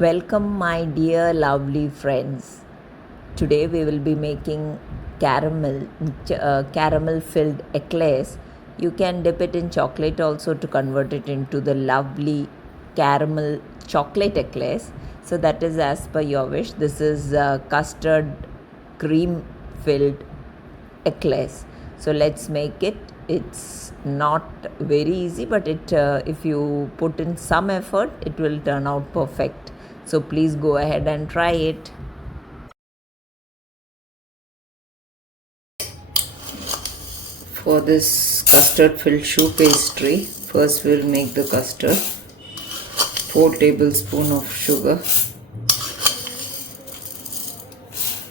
Welcome, my dear lovely friends. Today we will be making caramel filled eclairs. You can dip it in chocolate also to convert it into the lovely caramel chocolate eclairs. So that is as per your wish. This is custard cream filled eclairs. So let's make it. It's not very easy, but if you put in some effort, it will turn out perfect. So please go ahead and try it. For this custard filled choux pastry, first we'll make the custard. 4 tablespoons of sugar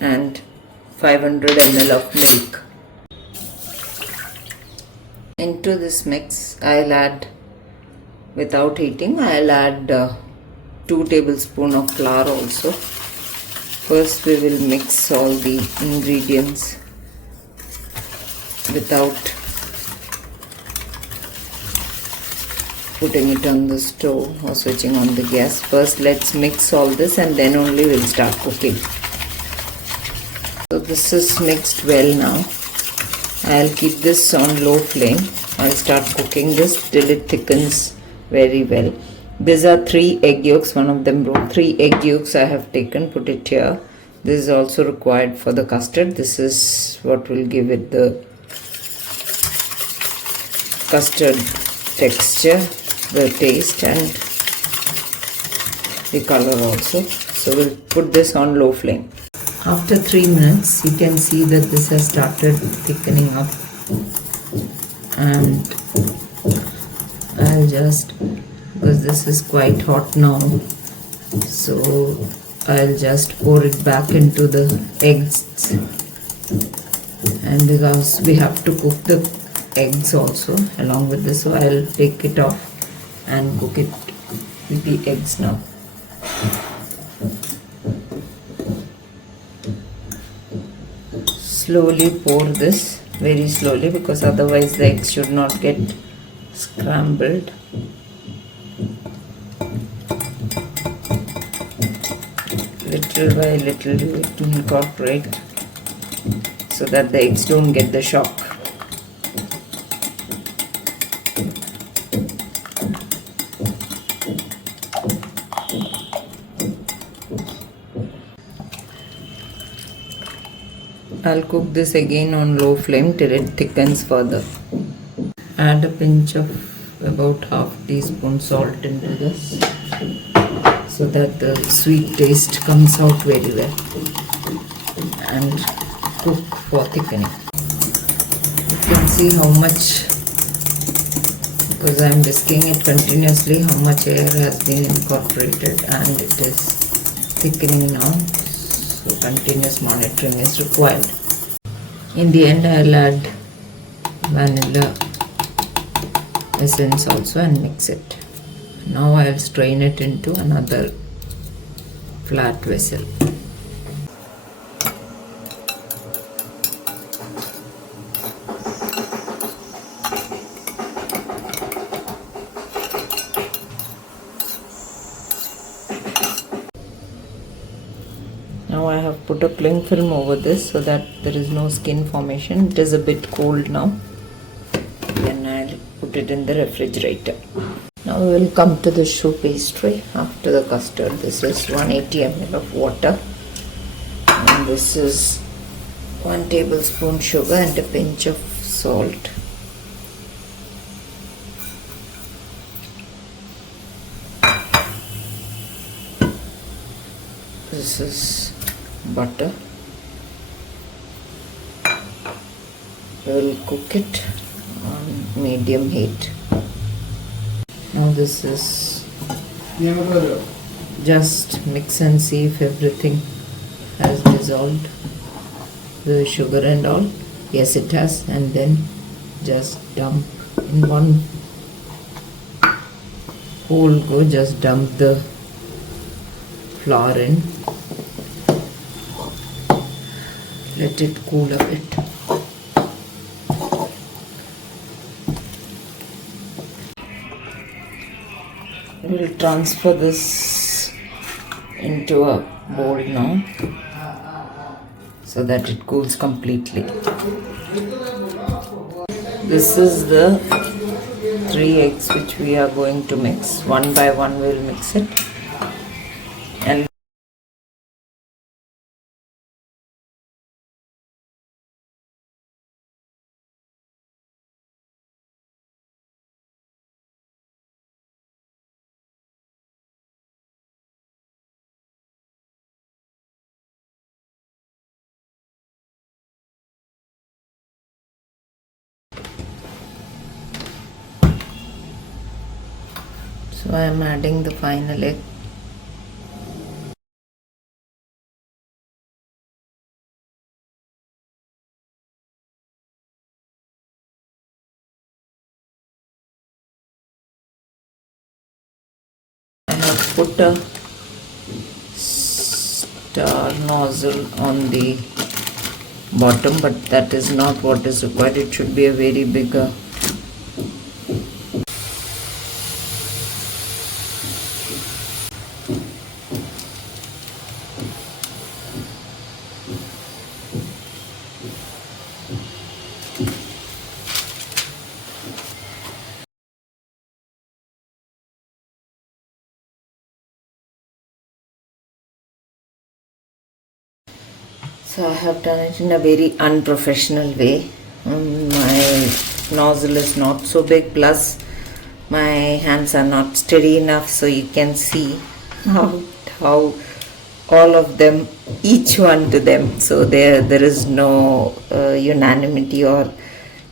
and 500 ml of milk. Into this mix, I'll add, without heating, I'll add 2 tablespoons of flour also. First we will mix all the ingredients without putting it on the stove or switching on the gas. First let's mix all this and then only we'll start cooking. So this is mixed well now. I'll keep this on low flame. I'll start cooking this till it thickens very well. These are 3 egg yolks, one of them broke. 3 egg yolks I have taken, put it here. This is also required for the custard. This is what will give it the custard texture, the taste and the color also. So we'll put this on low flame. After 3 minutes, you can see that this has started thickening up, and I'll just, because this is quite hot now, so I'll just pour it back into the eggs, and because we have to cook the eggs also along with this, so I'll take it off and cook it with the eggs now. Slowly pour this, very slowly, because otherwise the eggs should not get scrambled. Little by little you have to incorporate so that the eggs don't get the shock. I'll cook this again on low flame till it thickens further. Add a pinch of about half teaspoon salt into this so that the sweet taste comes out very well, and cook for thickening. You can see how much, because I am whisking it continuously, how much air has been incorporated, and it is thickening now. So continuous monitoring is required. In the end, I'll add vanilla essence also and mix it. Now I'll strain it into another flat vessel. Now I have put a cling film over this so that there is no skin formation. It is a bit cold now. Then I'll put it in the refrigerator. Now we will come to the choux pastry after the custard. This is 180 ml of water, and this is 1 tablespoon sugar and a pinch of salt. This is butter. We will cook it on medium heat. Now this is just mix and see if everything has dissolved, the sugar and all. Yes, it has. And then just dump in one whole go, just dump the flour in. Let it cool a bit. We will transfer this into a bowl now so that it cools completely. This is the 3 eggs which we are going to mix. One by one we'll mix it. And so I am adding the final egg. I have put a star nozzle on the bottom, but that is not what is required. It should be a very bigger. So I have done it in a very unprofessional way. My nozzle is not so big, plus my hands are not steady enough, so you can see how all of them, each one to them. So there is no unanimity or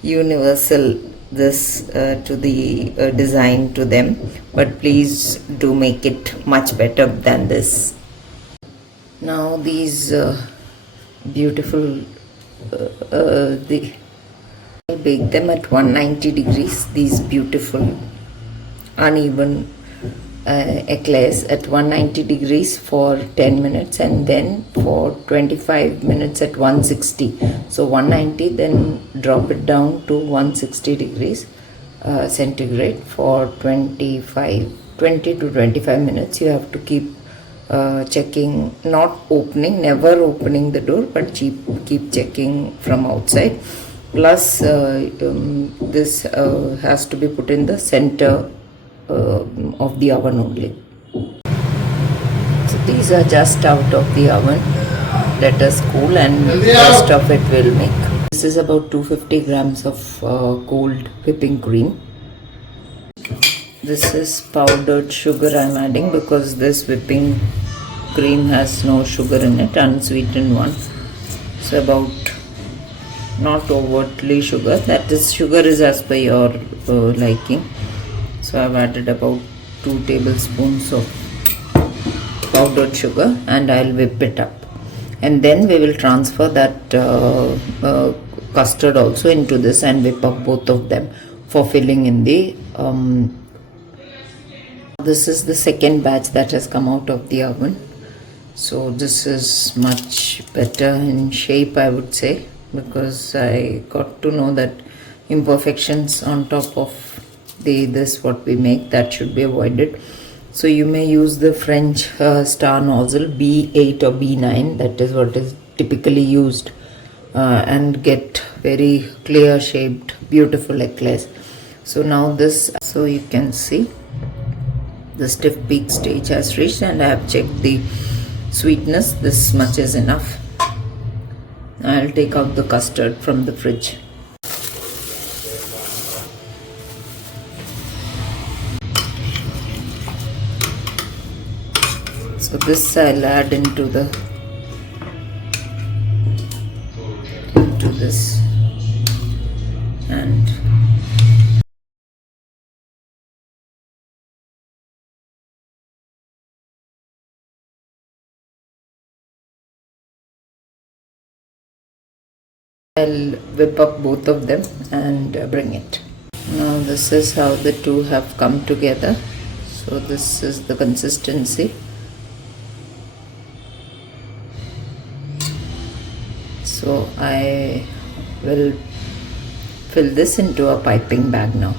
universal this to the design to them, but please do make it much better than this. Now these beautiful I bake them at 190 degrees, these beautiful uneven eclairs at 190 degrees for 10 minutes, and then for 25 minutes at 160. So 190, then drop it down to 160 degrees centigrade for 20 to 25 minutes. You have to keep checking, not opening, never opening the door, but keep checking from outside. Plus this has to be put in the center of the oven only. So these are just out of the oven. Let us cool and rest of it will make. This is about 250 grams of cold whipping cream. This is powdered sugar I am adding because this whipping cream has no sugar in it, unsweetened one. So about, not overtly sugar, that is, sugar is as per your liking. So I have added about 2 tablespoons of powdered sugar and I will whip it up. And then we will transfer that custard also into this and whip up both of them for filling in the this is the second batch that has come out of the oven. So this is much better in shape, I would say, because I got to know that imperfections on top of this what we make, that should be avoided. So you may use the French star nozzle B8 or B9, that is what is typically used, and get very clear shaped beautiful eclairs. So now this, so you can see the stiff peak stage has reached, and I have checked the sweetness. This much is enough. I'll take out the custard from the fridge. So this I'll add into this, and I'll whip up both of them and bring it. Now this is how the two have come together. So this is the consistency. So I will fill this into a piping bag now.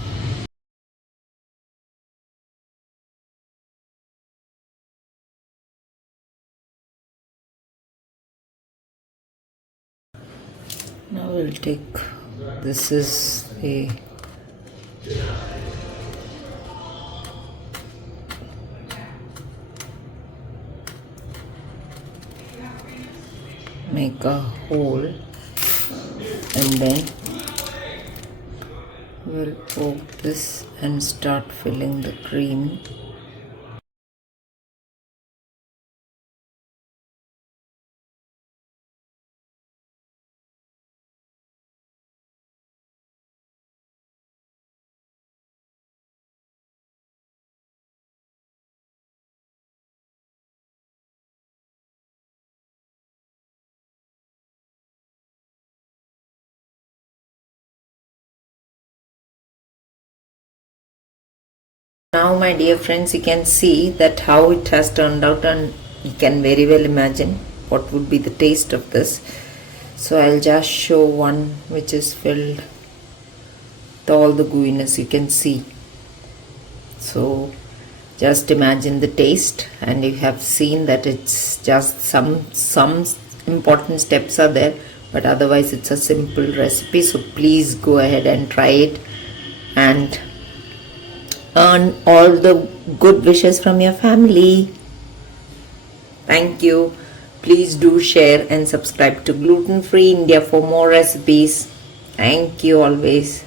Now we'll take, this is a make a hole, and then we'll poke this and start filling the cream. Now my dear friends, you can see that how it has turned out, and you can very well imagine what would be the taste of this. So I'll just show one which is filled with all the gooiness, you can see. So just imagine the taste, and you have seen that it's just some important steps are there, but otherwise it's a simple recipe. So please go ahead and try it and earn all the good wishes from your family. Thank you. Please do share and subscribe to Gluten Free India for more recipes. Thank you always.